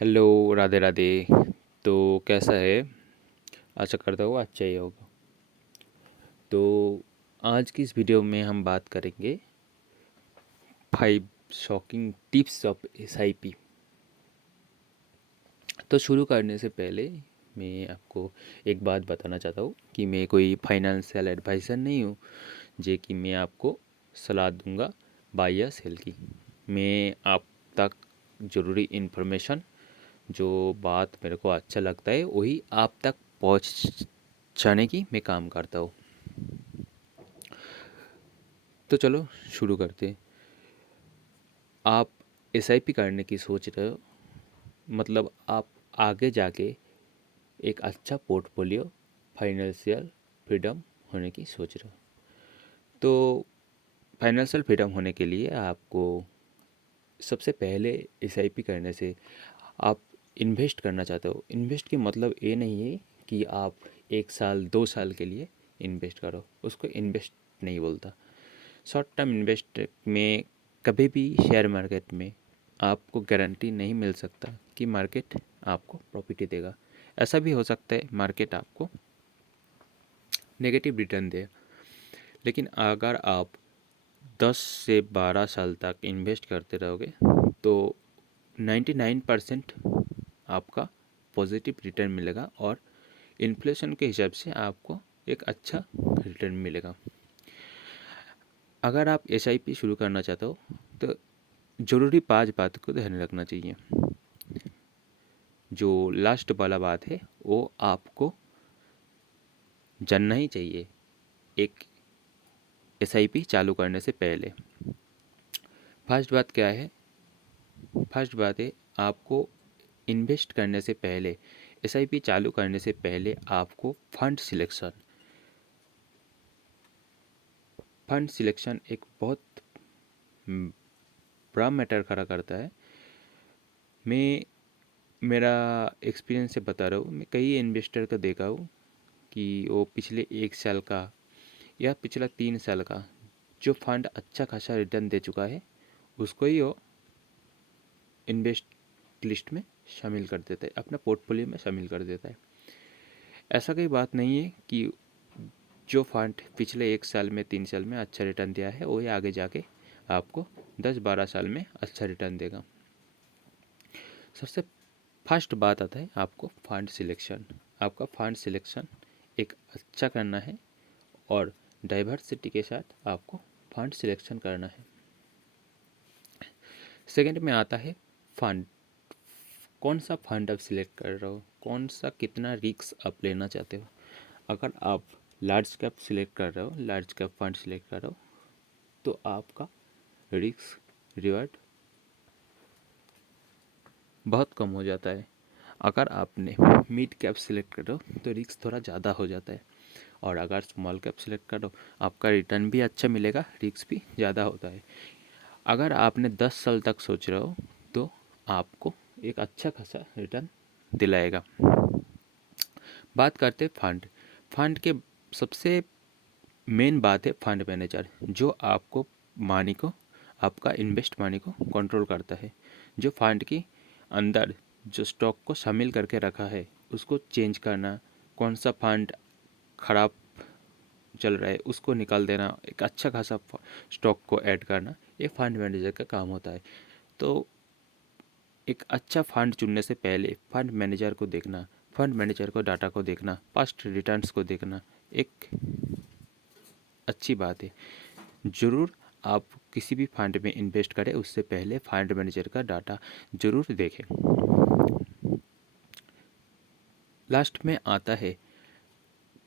Hello, Radhe Radhe. तो कैसा है? आशा करता हूँ अच्छा ही होगा। तो आज की इस वीडियो में हम बात करेंगे 5 शॉकिंग टिप्स ऑफ एसआईपी। तो शुरू करने से पहले मैं आपको एक बात बताना चाहता हूँ कि मैं कोई फाइनेंशियल एडवाइज़र नहीं हूँ जे कि मैं आपको सलाह दूंगा बाय या सेल की। मैं आप तक ज़रूरी इन्फॉर्मेशन, जो बात मेरे को अच्छा लगता है वही आप तक पहुंचाने की मैं काम करता हूँ। तो चलो शुरू करते हैं। आप एसआईपी करने की सोच रहे हो, मतलब आप आगे जाके एक अच्छा पोर्टफोलियो, फाइनेंशियल फ्रीडम होने की सोच रहे हो। तो फाइनेंशियल फ्रीडम होने के लिए आपको सबसे पहले एसआईपी करने से आप इन्वेस्ट करना चाहते हो। इन्वेस्ट के मतलब ये नहीं है कि आप 1 साल 2 साल के लिए इन्वेस्ट करो, उसको इन्वेस्ट नहीं बोलता। शॉर्ट टर्म इन्वेस्ट में कभी भी शेयर मार्केट में आपको गारंटी नहीं मिल सकता कि मार्केट आपको प्रॉफिट ही देगा। ऐसा भी हो सकता है मार्केट आपको नेगेटिव रिटर्न दे। लेकिन अगर आप 10 से 12 साल तक इन्वेस्ट करते रहोगे तो 99% आपका पॉजिटिव रिटर्न मिलेगा और इन्फ्लेशन के हिसाब से आपको एक अच्छा रिटर्न मिलेगा। अगर आप एसआईपी शुरू करना चाहते हो तो ज़रूरी 5 बात को ध्यान रखना चाहिए। जो लास्ट वाला बात है वो आपको जानना ही चाहिए एक एसआईपी चालू करने से पहले। फर्स्ट बात क्या है? फर्स्ट बात है, आपको इन्वेस्ट करने से पहले, एसआईपी चालू करने से पहले आपको फंड सिलेक्शन एक बहुत बड़ा मैटर खड़ा करता है। मैं मेरा एक्सपीरियंस से बता रहा हूँ। मैं कई इन्वेस्टर को देखा हूँ कि वो पिछले 1 साल का या पिछला 3 साल का जो फंड अच्छा खासा रिटर्न दे चुका है उसको ही वो इन्वेस्ट लिस्ट में शामिल कर देता है, अपना पोर्टफोलियो में शामिल कर देता है। ऐसा कोई बात नहीं है कि जो फंड पिछले 1 साल में 3 साल में अच्छा रिटर्न दिया है वही आगे जाके आपको 10-12 साल में अच्छा रिटर्न देगा। सबसे फर्स्ट बात आता है आपको फंड सिलेक्शन। आपका फंड सिलेक्शन एक अच्छा करना है और डाइवर्सिटी के साथ आपको फंड सिलेक्शन करना है। सेकंड में आता है फंड। कौन सा फंड आप सिलेक्ट कर रहे हो, कौन सा कितना रिस्क आप लेना चाहते हो। अगर आप लार्ज कैप सिलेक्ट कर रहे हो, लार्ज कैप फंड सिलेक्ट कर रहे हो तो आपका रिस्क रिवार्ड बहुत कम हो जाता है। अगर आपने मिड कैप सिलेक्ट करो तो रिस्क थोड़ा ज़्यादा हो जाता है, और अगर स्मॉल कैप सिलेक्ट करो आपका रिटर्न भी अच्छा मिलेगा, रिस्क भी ज़्यादा होता है। अगर आपने 10 साल तक सोच रहे हो तो आपको एक अच्छा खासा रिटर्न दिलाएगा। बात करते हैं फंड। फंड के सबसे मेन बात है फंड मैनेजर, जो आपको मनी को, आपका इन्वेस्ट मनी को कंट्रोल करता है। जो फंड के अंदर जो स्टॉक को शामिल करके रखा है उसको चेंज करना, कौन सा फंड खराब चल रहा है उसको निकाल देना, एक अच्छा खासा स्टॉक को ऐड करना, ये फंड मैनेजर का काम होता है। तो एक अच्छा फंड चुनने से पहले फंड मैनेजर को देखना, फंड मैनेजर को डाटा को देखना, पास्ट रिटर्न्स को देखना एक अच्छी बात है। ज़रूर आप किसी भी फंड में इन्वेस्ट करें उससे पहले फंड मैनेजर का डाटा ज़रूर देखें। लास्ट में आता है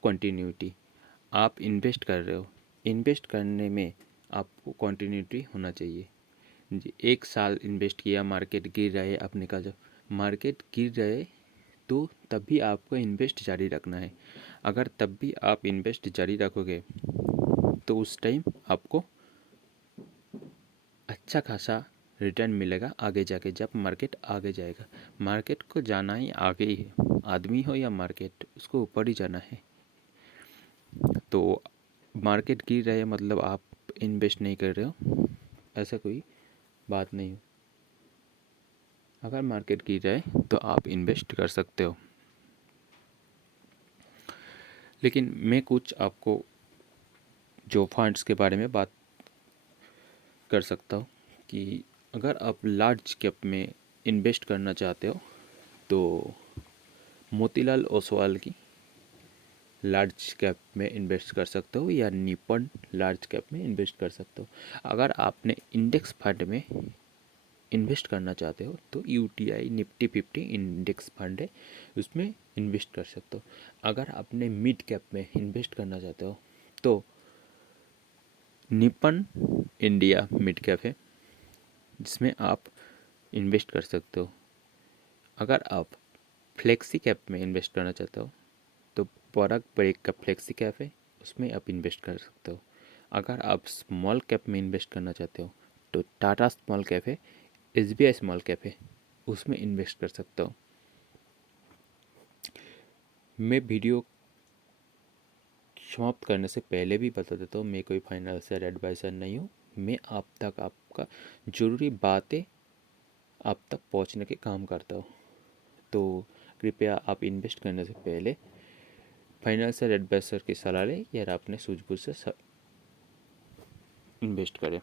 कंटिन्यूटी। आप इन्वेस्ट कर रहे हो, इन्वेस्ट करने में आपको कंटिन्यूटी होना चाहिए। 1 साल इन्वेस्ट किया, मार्केट गिर रहा है, आप निकल जाओ। मार्केट गिर रहे तो तब भी आपको इन्वेस्ट जारी रखना है। अगर तब भी आप इन्वेस्ट जारी रखोगे तो उस टाइम आपको अच्छा खासा रिटर्न मिलेगा आगे जाके, जब मार्केट आगे जाएगा। मार्केट को जाना ही आगे ही है, आदमी हो या मार्केट, उसको ऊपर ही जाना है। तो मार्केट गिर रहा है मतलब आप इन्वेस्ट नहीं कर रहे हो, ऐसा कोई बात नहीं हो। अगर मार्केट गिर जाए तो आप इन्वेस्ट कर सकते हो। लेकिन मैं कुछ आपको जो फंड्स के बारे में बात कर सकता हूँ कि अगर आप लार्ज कैप में इन्वेस्ट करना चाहते हो तो मोतीलाल ओसवाल की लार्ज कैप में इन्वेस्ट कर सकते हो या निपन लार्ज कैप में इन्वेस्ट कर सकते हो। अगर आपने इंडेक्स फंड में इन्वेस्ट करना चाहते हो तो यूटीआई निफ्टी 50 इंडेक्स फंड है, उसमें इन्वेस्ट कर सकते हो। अगर आपने मिड कैप में इन्वेस्ट करना चाहते हो तो निपन इंडिया मिड कैप है, जिसमें आप इन्वेस्ट कर सकते हो। अगर आप फ्लेक्सी कैप में इन्वेस्ट करना चाहते हो तो पराग ब्रेक का फ्लेक्सी कैप है, उसमें आप इन्वेस्ट कर सकते हो। अगर आप स्मॉल कैप में इन्वेस्ट करना चाहते हो तो टाटा स्मॉल कैप है, एसबीआई स्मॉल कैप है, उसमें इन्वेस्ट कर सकते हो। मैं वीडियो समाप्त करने से पहले भी बता देता हूँ, मैं कोई फाइनेंशियल एडवाइज़र नहीं हूँ। मैं आप तक आपका ज़रूरी बातें आप तक पहुँचने के काम करता हूँ। तो कृपया आप इन्वेस्ट करने से पहले फाइनेंशियल एडवाइज़र की सलाह लें या अपने सूझबूझ से इन्वेस्ट करें।